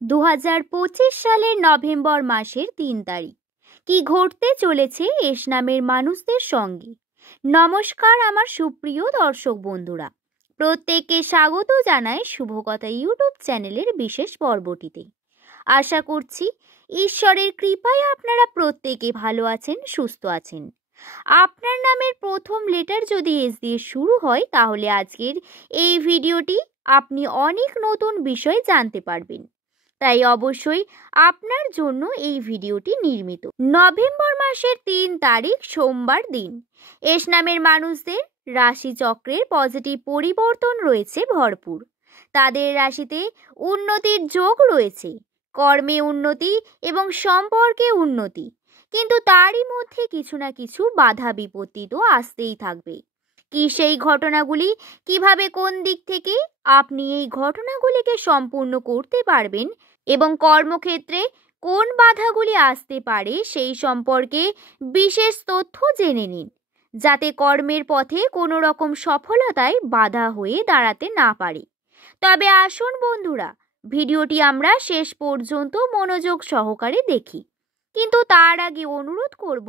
2025 সালের নভেম্বর মাসের 3 তারিখ কি ঘটতে চলেছে এস নামের মানুষদের সঙ্গে। নমস্কার আমার সুপ্রিয় দর্শক বন্ধুরা, প্রত্যেককে স্বাগত জানাই শুভকথা ইউটিউব চ্যানেলের বিশেষ পর্বটিতে। আশা করছি ঈশ্বরের কৃপায় আপনারা প্রত্যেকে ভালো আছেন, সুস্থ আছেন। আপনার নামের প্রথম লেটার যদি এস দিয়ে শুরু হয় তাহলে আজকের এই ভিডিওটি আপনি অনেক নতুন বিষয় জানতে পারবেন, তাই অবশ্যই আপনার জন্য এই ভিডিওটি নির্মিত। নভেম্বর মাসের 3 তারিখ সোমবার দিন এস নামের মানুষদের রাশি চক্রের পজিটিভ পরিবর্তন রয়েছে ভরপুর। তাদের রাশিতে উন্নতির যোগ রয়েছে, কর্মে উন্নতি এবং সম্পর্কে উন্নতি, কিন্তু তারই মধ্যে কিছু না কিছু বাধা বিপত্তি তো আসতেই থাকবে। কি সেই ঘটনাগুলি, কিভাবে কোন দিক থেকে আপনি এই ঘটনাগুলিকে সম্পূর্ণ করতে পারবেন এবং কর্মক্ষেত্রে কোন বাধাগুলি আসতে পারে সেই সম্পর্কে বিশেষ তথ্য জেনে নিন, যাতে কর্মের পথে কোনো রকম সফলতায় বাধা হয়ে দাঁড়াতে না পারে। তবে আসুন বন্ধুরা, ভিডিওটি আমরা শেষ পর্যন্ত মনোযোগ সহকারে দেখি। কিন্তু তার আগে অনুরোধ করব,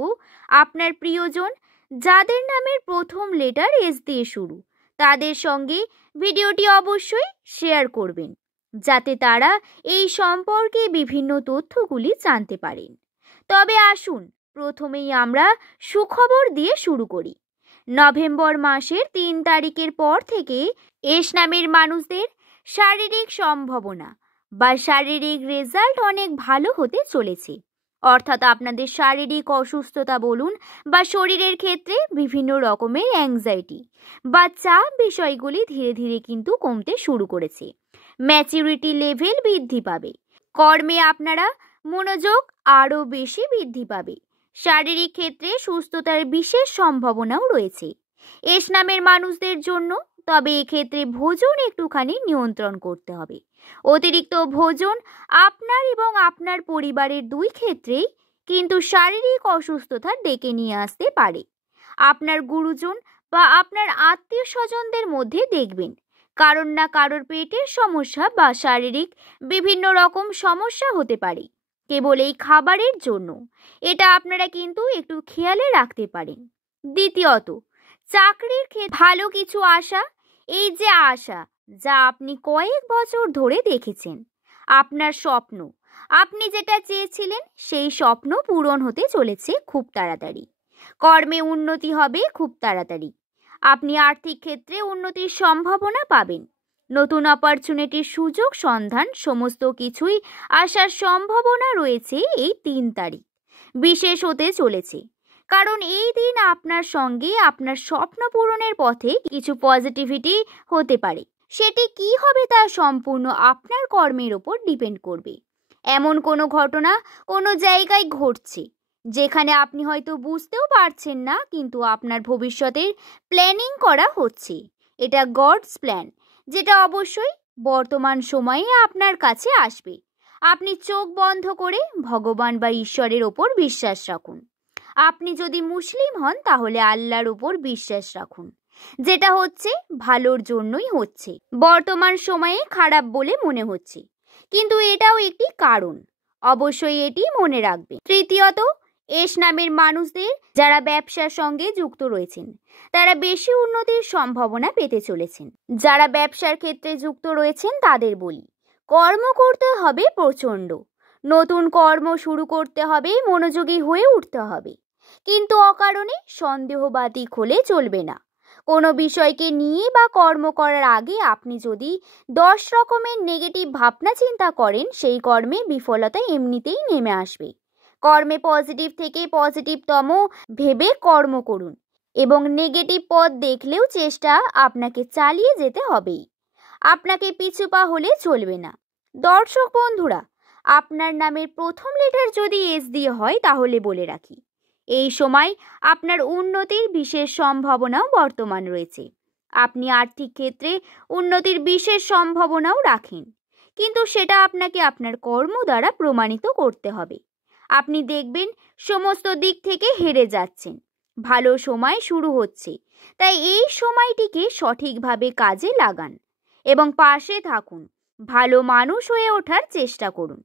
আপনার প্রিয়জন যাদের নামের প্রথম লেটার এস দিয়ে শুরু তাদের সঙ্গে ভিডিওটি অবশ্যই শেয়ার করবেন, যাতে তারা এই সম্পর্কে বিভিন্ন তথ্যগুলি জানতে পারেন। তবে আসুন প্রথমেই আমরা সুখবর দিয়ে শুরু করি। নভেম্বর মাসের 3 তারিখের পর থেকে এস নামের মানুষদের শারীরিক সম্ভাবনা বা শারীরিক রেজাল্ট অনেক ভালো হতে চলেছে। অর্থাৎ আপনাদের শারীরিক অসুস্থতা বলুন বা শরীরের ক্ষেত্রে বিভিন্ন রকমের অ্যাংজাইটি বা চাপ বিষয়গুলি ধীরে ধীরে কিন্তু কমতে শুরু করেছে। ম্যাচুরিটি লেভেল বৃদ্ধি পাবে, কর্মে আপনারা মনোযোগ আরও বেশি বৃদ্ধি পাবে। শারীরিক ক্ষেত্রে সুস্থতার বিশেষ সম্ভাবনাও রয়েছে এস নামের মানুষদের জন্য। তবে এক্ষেত্রে ভোজন একটুখানি নিয়ন্ত্রণ করতে হবে। অতিরিক্ত ভোজন আপনার এবং আপনার পরিবারের দুই ক্ষেত্রেই কিন্তু শারীরিক অসুস্থতা ডেকে নিয়ে আসতে পারে। আপনার গুরুজন বা আপনার আত্মীয় স্বজনদের মধ্যে দেখবেন কারোর না কারোর পেটের সমস্যা বা শারীরিক বিভিন্ন রকম সমস্যা হতে পারে কেবল এই খাবারের জন্য। এটা আপনারা কিন্তু একটু খেয়ালে রাখতে পারেন। দ্বিতীয়ত, চাকরির ক্ষেত্রে ভালো কিছু আশা, এই যে আশা যা আপনি কয়েক বছর ধরে দেখেছেন, আপনার স্বপ্ন, আপনি যেটা চেয়েছিলেন সেই স্বপ্ন পূরণ হতে চলেছে খুব তাড়াতাড়ি। কর্মে উন্নতি হবে খুব তাড়াতাড়ি। আপনি আর্থিক ক্ষেত্রে উন্নতির সম্ভাবনা পাবেন। নতুন অপরচুনিটির সুযোগ সন্ধান সমস্ত কিছুই আসার সম্ভাবনা রয়েছে এই 3 তারিখ। বিশেষ হতে চলেছে, কারণ এই দিন আপনার সঙ্গে আপনার স্বপ্ন পূরণের পথে কিছু পজিটিভিটি হতে পারে। সেটি কি হবে তা সম্পূর্ণ আপনার কর্মের ওপর ডিপেন্ড করবে। এমন কোনো ঘটনা কোনো জায়গায় ঘটছে যেখানে আপনি হয়তো বুঝতেও পারছেন না, কিন্তু আপনার ভবিষ্যতের প্ল্যানিং করা হচ্ছে। এটা গডস প্ল্যান, যেটা অবশ্যই বর্তমান সময়ে আপনার কাছে আসবে। আপনি চোখ বন্ধ করে ভগবান বা ঈশ্বরের ওপর বিশ্বাস রাখুন। আপনি যদি মুসলিম হন তাহলে আল্লাহর উপর বিশ্বাস রাখুন। যেটা হচ্ছে ভালোর জন্যই হচ্ছে। বর্তমান সময়ে খারাপ বলে মনে হচ্ছে, কিন্তু এটাও একটি কারণ, অবশ্যই এটি মনে রাখবেন। তৃতীয়ত, এস নামের মানুষদের যারা ব্যবসার সঙ্গে যুক্ত রয়েছেন তারা বেশি উন্নতির সম্ভাবনা পেতে চলেছেন। যারা ব্যবসার ক্ষেত্রে যুক্ত রয়েছেন তাদের বলি, কর্ম করতে হবে প্রচণ্ড। নতুন কর্ম শুরু করতে হবে, মনোযোগী হয়ে উঠতে হবে, কিন্তু অকারণে সন্দেহবাদী হলে চলবে না। কোনো বিষয়কে নিয়ে বা কর্ম করার আগে আপনি যদি 10 রকমের নেগেটিভ ভাবনা চিন্তা করেন, সেই কর্মে বিফলতা এমনিতেই নেমে আসবে। কর্মে পজিটিভ থেকে পজিটিভতম ভেবে কর্ম করুন এবং নেগেটিভ পথ দেখলেও চেষ্টা আপনাকে চালিয়ে যেতে হবেই। আপনাকে পিছু পা হলে চলবে না। দর্শক বন্ধুরা, আপনার নামের প্রথম লেটার যদি এস দিয়ে হয় তাহলে বলে রাখি, এই সময় আপনার উন্নতির বিশেষ সম্ভাবনাও বর্তমান রয়েছে। আপনি আর্থিক ক্ষেত্রে উন্নতির বিশেষ সম্ভাবনাও রাখেন, কিন্তু সেটা আপনাকে আপনার কর্ম দ্বারা প্রমাণিত করতে হবে। আপনি দেখবেন সমস্ত দিক থেকে হেরে যাচ্ছেন। ভালো সময় শুরু হচ্ছে, তাই এই সময়টিকে সঠিকভাবে কাজে লাগান এবং পাশে থাকুন। ভালো মানুষ হয়ে ওঠার চেষ্টা করুন।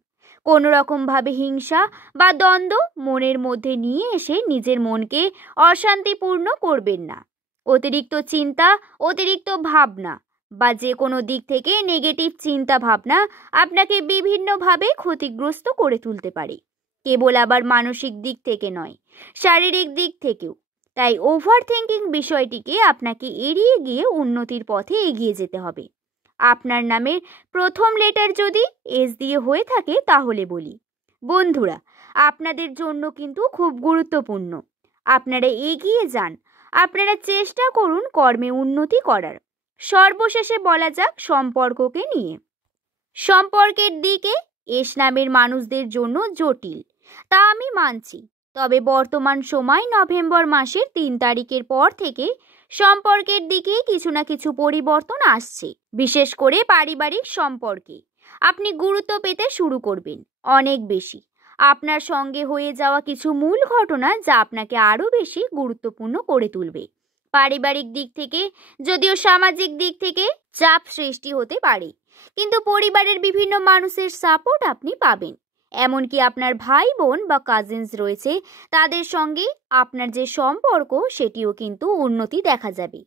কোনো রকমভাবে হিংসা বা দ্বন্দ্ব মনের মধ্যে নিয়ে এসে নিজের মনকে অশান্তিপূর্ণ করবেন না। অতিরিক্ত চিন্তা, অতিরিক্ত ভাবনা বা যে কোনো দিক থেকে নেগেটিভ চিন্তা ভাবনা আপনাকে বিভিন্নভাবে ক্ষতিগ্রস্ত করে তুলতে পারে, কেবল আবার মানসিক দিক থেকে নয়, শারীরিক দিক থেকেও। তাই ওভার থিঙ্কিং বিষয়টিকে আপনাকে এড়িয়ে গিয়ে উন্নতির পথে এগিয়ে যেতে হবে। আপনার নামের প্রথম লেটার যদি এস দিয়ে হয়ে থাকে তাহলে বলি, বন্ধুরা, আপনাদের জন্য কিন্তু খুব গুরুত্বপূর্ণ। আপনারা এগিয়ে যান, আপনারা চেষ্টা করুন কর্মে উন্নতি করার। সর্বশেষে বলা যাক সম্পর্ককে নিয়ে। সম্পর্কের দিকে এস নামের মানুষদের জন্য জটিল, তা আমি মানছি। তবে বর্তমান সময় নভেম্বর মাসের 3 তারিখের পর থেকে সম্পর্কের দিকে কিছু না কিছু পরিবর্তন আসছে। বিশেষ করে পারিবারিক সম্পর্কে আপনি গুরুত্ব পেতে শুরু করবেন অনেক বেশি। আপনার সঙ্গে হয়ে যাওয়া কিছু মূল ঘটনা যা আপনাকে আরও বেশি গুরুত্বপূর্ণ করে তুলবে। পারিবারিক দিক থেকে যদিও সামাজিক দিক থেকে চাপ সৃষ্টি হতে পারে, কিন্তু পরিবারের বিভিন্ন মানুষের সাপোর্ট আপনি পাবেন। এমনকি আপনার ভাই বোন বা কাজিনস রয়েছে, তাদের সঙ্গে আপনার যে সম্পর্ক সেটিও কিন্তু উন্নতি দেখা যাবে।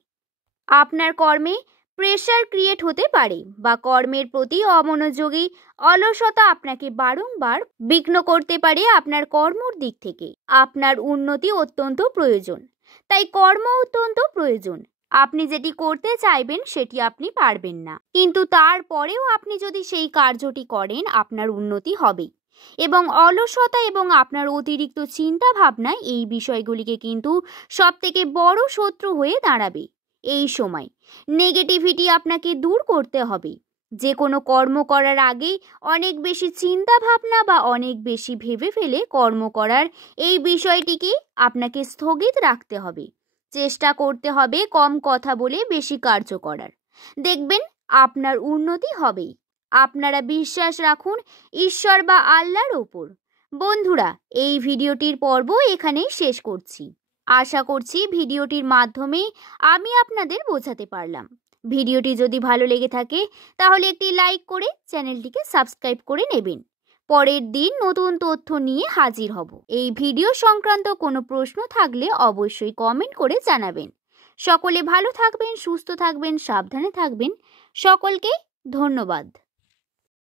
আপনার কর্মে প্রেশার ক্রিয়েট হতে পারে বা কর্মের প্রতি অমনোযোগী অলসতা আপনাকে বারংবার বিঘ্ন করতে পারে। আপনার কর্মর দিক থেকে আপনার উন্নতি অত্যন্ত প্রয়োজন, তাই কর্ম অত্যন্ত প্রয়োজন। আপনি যেটি করতে চাইবেন সেটি আপনি পারবেন না, কিন্তু তারপরেও আপনি যদি সেই কার্যটি করেন আপনার উন্নতি হবে। এবং অলসতা এবং আপনার অতিরিক্ত চিন্তা ভাবনা এই বিষয়গুলিকে কিন্তু সবথেকে বড় শত্রু হয়ে দাঁড়াবে। এই সময় নেগেটিভিটি আপনাকে দূর করতে হবে। যে কোনো কর্ম করার আগে অনেক বেশি চিন্তা ভাবনা বা অনেক বেশি ভেবে ফেলে কর্ম করার এই বিষয়টিকে আপনাকে স্থগিত রাখতে হবে। চেষ্টা করতে হবে কম কথা বলে বেশি কার্য করার। দেখবেন আপনার উন্নতি হবেই। আপনারা বিশ্বাস রাখুন ঈশ্বর বা আল্লাহর ওপর। বন্ধুরা, এই ভিডিওটির পর্ব এখানেই শেষ করছি। আশা করছি ভিডিওটির মাধ্যমে আমি আপনাদের বোঝাতে পারলাম। ভিডিওটি যদি ভালো লেগে থাকে তাহলে একটি লাইক করে চ্যানেলটিকে সাবস্ক্রাইব করে নেবেন। পরের দিন নতুন তথ্য নিয়ে হাজির হব। এই ভিডিও সংক্রান্ত কোনো প্রশ্ন থাকলে অবশ্যই কমেন্ট করে জানাবেন। সকলে ভালো থাকবেন, সুস্থ থাকবেন, সাবধানে থাকবেন। সকলকে ধন্যবাদ।